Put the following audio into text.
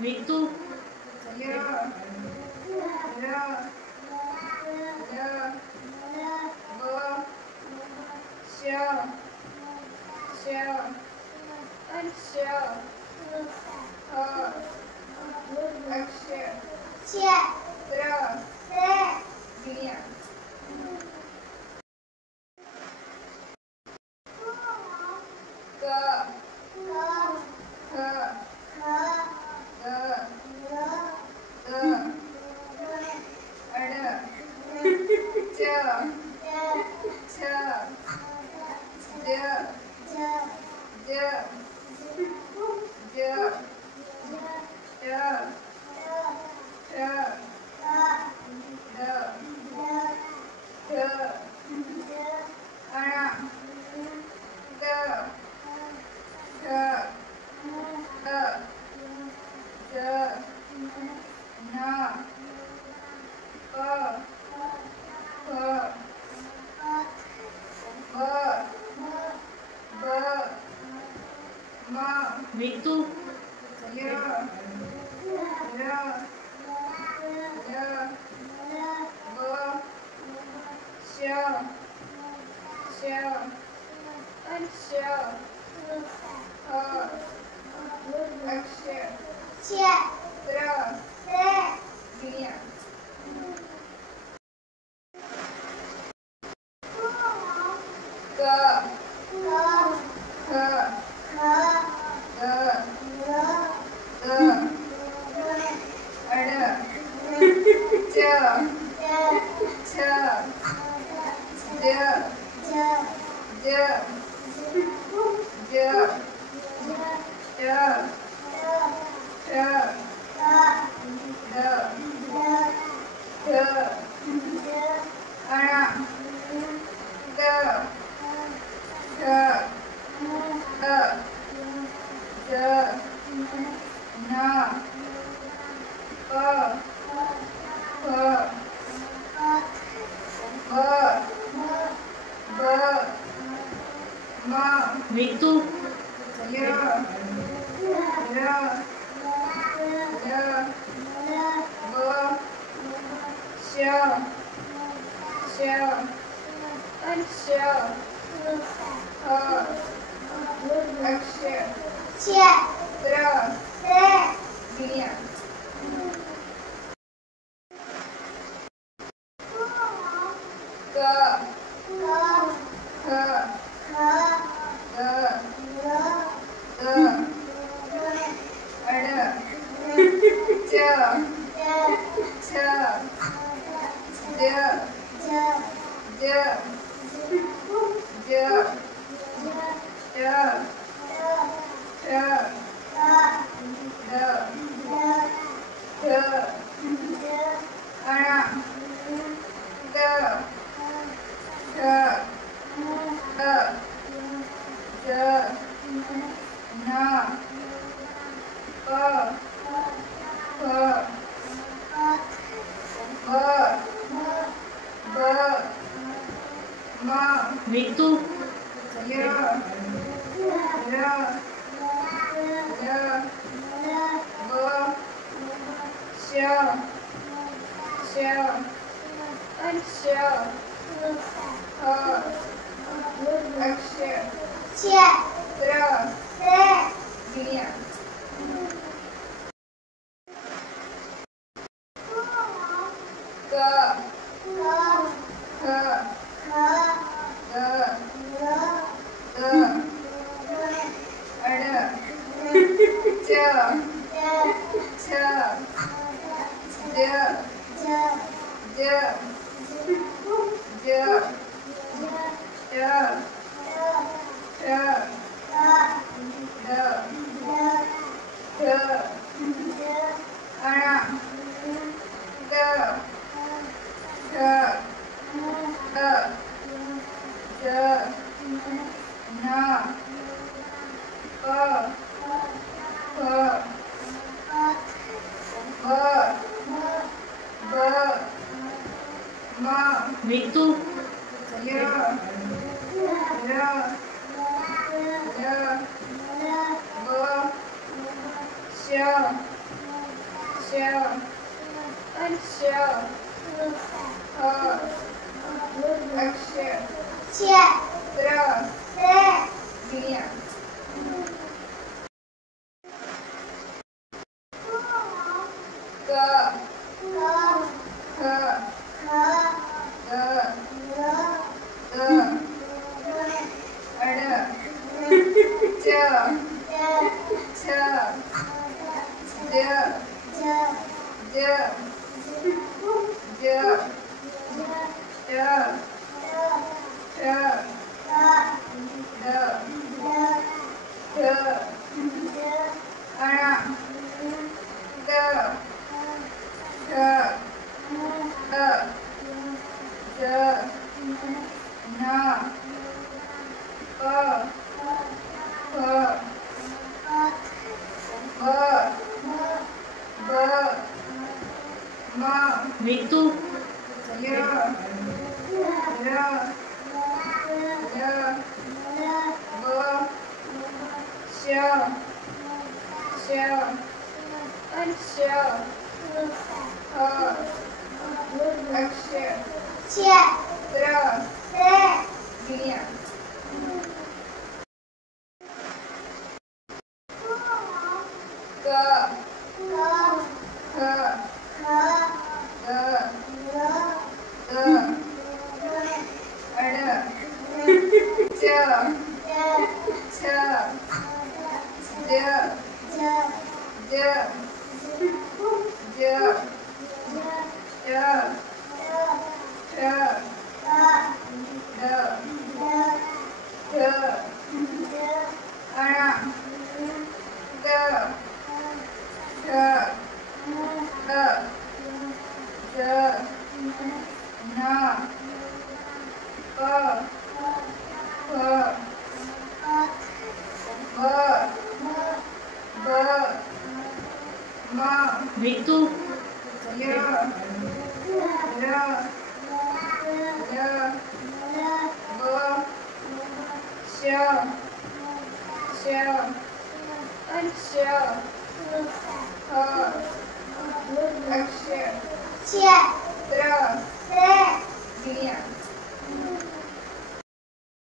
Ritu. Yeah. Yeah. Yeah. Go. Show. Show. Show. Action. Throw. Dunia. Go. Go. Go. Go. Ada. Cho. Cho. Do. Do. Do. Do. Do. Do. Do. Ana. Go. Go. Go. Go. No. Go. Go. Go. Go. Mom. Ritu. Yeah. Yeah. Yeah. Go. Show. Show. Show. Action. Throw. Dunia. Go. Go. Go. Go. Ada. Cho. Cho. Do. Do. Do. Do. Do. Do. Do. Ana. Go. Go. Go. Do. No. Go. Go. Go. Go. Mom. Ritu. Yeah. Yeah. Yeah. Go. Show. Show. Show. Action. Throw. Dunia. Go. Go. Go. Go. Ada. Cho. Cho. Do. Do. Do. Do. Do. Do. Do. Ana. Go. Go. Go. Do. No. Go. Go. Go. Go. Mom. Ritu. Yeah. Yeah. Yeah. Go. Show. Show. Show. Action. Throw. Dunia. Go. Go. Go. Go. Ada. Cho. Cho. Do. Do. Do. Do. Do. Do. Ana. Go. Go. Go. Do. No. Go. Go. Go. Go. Mom. Ritu. Yeah. Yeah. Yeah. Go. Show. Ritu. Ritu. Ch.